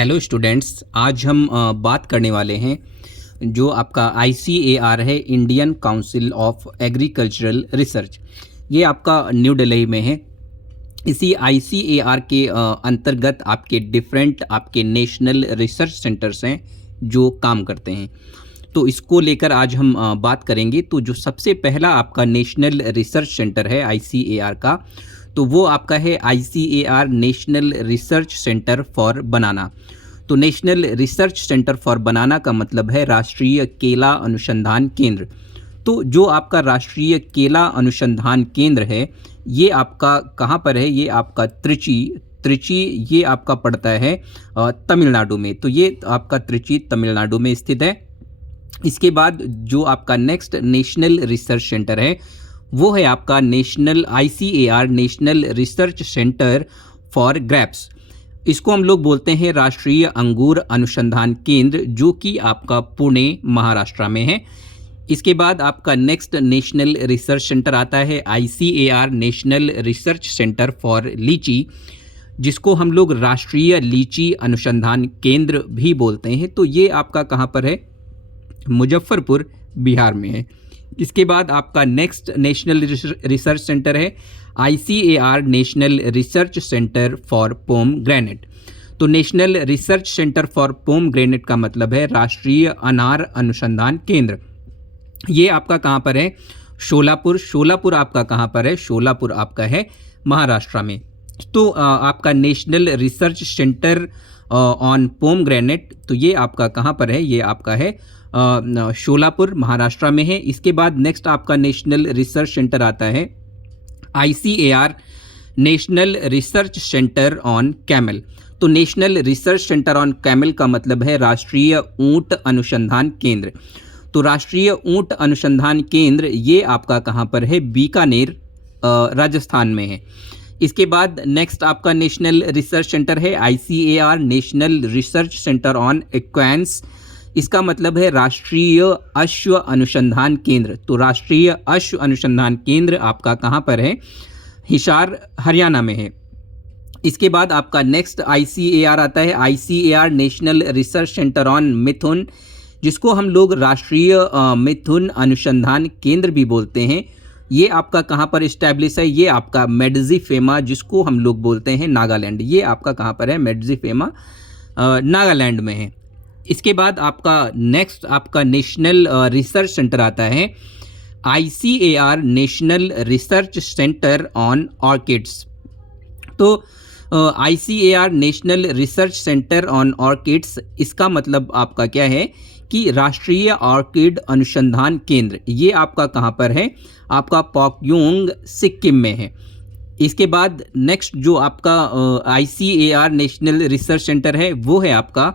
Hello students, आज हम बात करने वाले हैं जो आपका ICAR है, Indian Council of Agricultural research. ये आपका न्यू दिल्ली में है। इसी ICAR के अंतर्गत आपके डिफरेंट आपके नेशनल रिसर्च सेंटर्स हैं जो काम करते हैं। तो इसको लेकर आज हम बात करेंगे। तो जो सबसे पहला आपका नेशनल रिसर्च सेंटर है ICAR का, तो वो आपका है ICAR national research centre for banana. तो national research centre for banana का मतलब है राष्ट्रीय केला अनुसंधान केंद्र। तो जो आपका राष्ट्रीय केला अनुसंधान केंद्र है, ये आपका कहाँ पर है? ये आपका त्रिची ये आपका पड़ता है तमिलनाडु में। तो ये आपका त्रिची तमिलनाडु में स्थित है। इसके बाद जो आपका नेक्स्ट नेशनल रिसर्च सेंटर है वो है आपका national ICAR national research centre for grapes. इसको हम लोग बोलते हैं राष्ट्रीय अंगूर अनुसंधान केंद्र, जो कि आपका पुणे महाराष्ट्र में है। इसके बाद आपका नेक्स्ट नेशनल रिसर्च सेंटर आता है ICAR national research centre for लीची, जिसको हम लोग राष्ट्रीय लीची अनुसंधान केंद्र भी बोलते हैं। तो ये आपका कहाँ पर है? मुजफ्फरपुर, बिहार में है। इसके बाद आपका नेक्स्ट नेशनल रिसर्च सेंटर है ICAR national research centre for pomegranate. तो national research centre for pomegranate का मतलब है राष्ट्रीय अनार अनुसंधान केंद्र। ये आपका कहाँ पर है? शोलापुर आपका कहाँ पर है? शोलापुर आपका है महाराष्ट्र में। तो आपका national research centre on pomegranate, तो ये आपका कहाँ पर है? ये आपका है शोलापुर महाराष्ट्र में है। इसके बाद नेक्स्ट आपका नेशनल रिसर्च सेंटर आता है ICAR national research centre on camel. तो national research centre on camel का मतलब है राष्ट्रीय ऊंट अनुसंधान केंद्र। तो राष्ट्रीय ऊंट अनुसंधान केंद्र ये आपका कहाँ पर है? बीकानेर राजस्थान में है। इसके बाद नेक्स्ट आपका नेशनल रिसर्च सेंटर है ICAR national research centre on equines. इसका मतलब है राष्ट्रीय अश्व अनुसंधान केंद्र। तो राष्ट्रीय अश्व अनुसंधान केंद्र आपका कहाँ पर है? हिसार, हरियाणा में है। इसके बाद आपका नेक्स्ट ICAR आता है ICAR national research centre on mithun, जिसको हम लोग राष्ट्रीय मिथुन अनुसंधान केंद्र भी बोलते हैं। ये आपका कहाँ पर इस्टेब्लिश है? ये आपका मेडजीफेमा, जिसको हम लोग बोलते हैं नागालैंड। ये आपका कहाँ पर है? मेडजीफेमा नागालैंड में है। इसके बाद आपका नेक्स्ट आपका नेशनल रिसर्च सेंटर आता है ICAR national research centre on orchids. तो ICAR national research centre on orchids, इसका मतलब आपका क्या है कि राष्ट्रीय ऑर्किड अनुसंधान केंद्र। ये आपका कहाँ पर है? आपका पॉकयोंग, सिक्किम में है। इसके बाद नेक्स्ट जो आपका ICAR नेशनल रिसर्च सेंटर है वो है आपका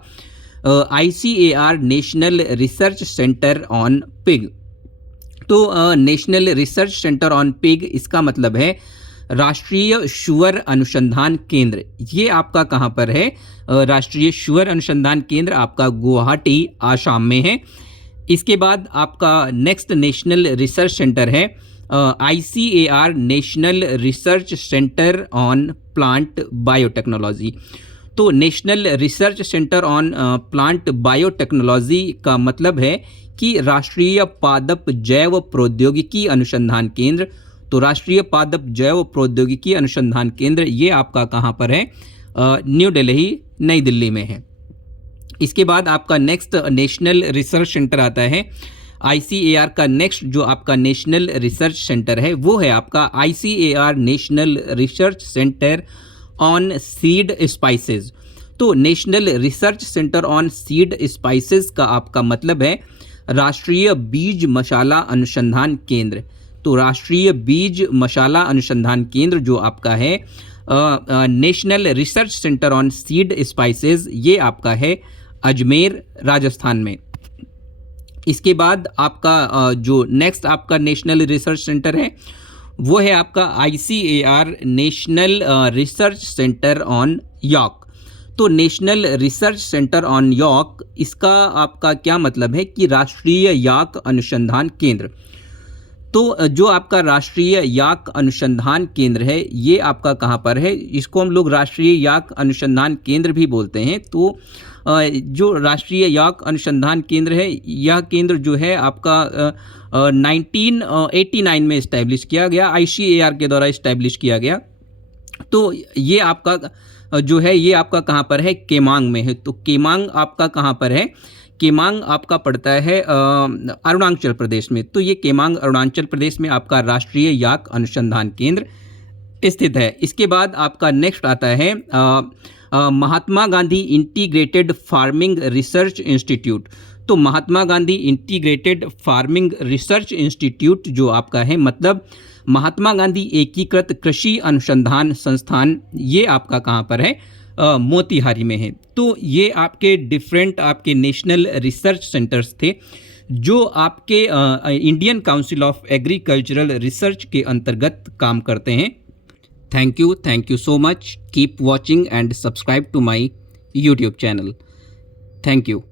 ICAR national research centre on pig. तो national research centre on pig, इसका मतलब है राष्ट्रीय शुअर अनुसंधान केंद्र। ये आपका कहाँ पर है? राष्ट्रीय शुअर अनुसंधान केंद्र आपका गुवाहाटी, आसाम में है। इसके बाद आपका नेक्स्ट नेशनल रिसर्च सेंटर है ICAR national research centre on plant biotechnology. तो national research centre on plant biotechnology का मतलब है कि राष्ट्रीय पादप जैव प्रौद्योगिकी अनुसंधान केंद्र। तो राष्ट्रीय पादप जैव प्रौद्योगिकी अनुसंधान केंद्र ये आपका कहाँ पर है? न्यू दिल्ली, नई दिल्ली में है। इसके बाद आपका नेक्स्ट नेशनल रिसर्च सेंटर आता है ICAR का नेक्स्ट जो आपका नेशनल रिसर्च सेंटर है वो है आपका ICAR national research centre on seed spices. तो national research centre on seed spices का आपका मतलब है राष्ट्रीय बीज मसाला अनुसंधान केंद्र। तो राष्ट्रीय बीज मसाला अनुसंधान केंद्र जो आपका है national research centre on seed spices, ये आपका है अजमेर, राजस्थान में। इसके बाद आपका जो नेक्स्ट आपका नेशनल रिसर्च सेंटर है वो है आपका ICAR national research centre on yak. तो national research centre on yak, इसका आपका क्या मतलब है कि राष्ट्रीय याक अनुसंधान केंद्र। तो जो आपका राष्ट्रीय याक अनुसंधान केंद्र है ये आपका कहाँ पर है, इसको हम लोग राष्ट्रीय याक अनुसंधान केंद्र भी बोलते हैं। तो जो राष्ट्रीय याक अनुसंधान केंद्र है यह केंद्र जो है आपका 1989 में इस्टेब्लिश किया गया, ICAR के द्वारा इस्टेब्लिश किया गया। तो ये आपका जो है ये आपका कहाँ पर है, केमांग में है। तो केमांग आपका कहाँ पर है, केमांग आपका पड़ता है अरुणाचल प्रदेश में। तो ये केमांग अरुणाचल प्रदेश में आपका राष्ट्रीय याक अनुसंधान केंद्र स्थित है। इसके बाद आपका नेक्स्ट आता है Mahatma Gandhi integrated farming research institute. तो Mahatma Gandhi integrated farming research institute जो आपका है, मतलब महात्मा गांधी एकीकृत कृषि अनुसंधान संस्थान, ये आपका कहाँ पर है, मोतिहारी में है। तो ये आपके डिफरेंट आपके नेशनल रिसर्च सेंटर्स थे जो आपके Indian Council of Agricultural Research के अंतर्गत काम करते हैं। Thank you so much. Keep watching and subscribe to my YouTube channel. Thank you.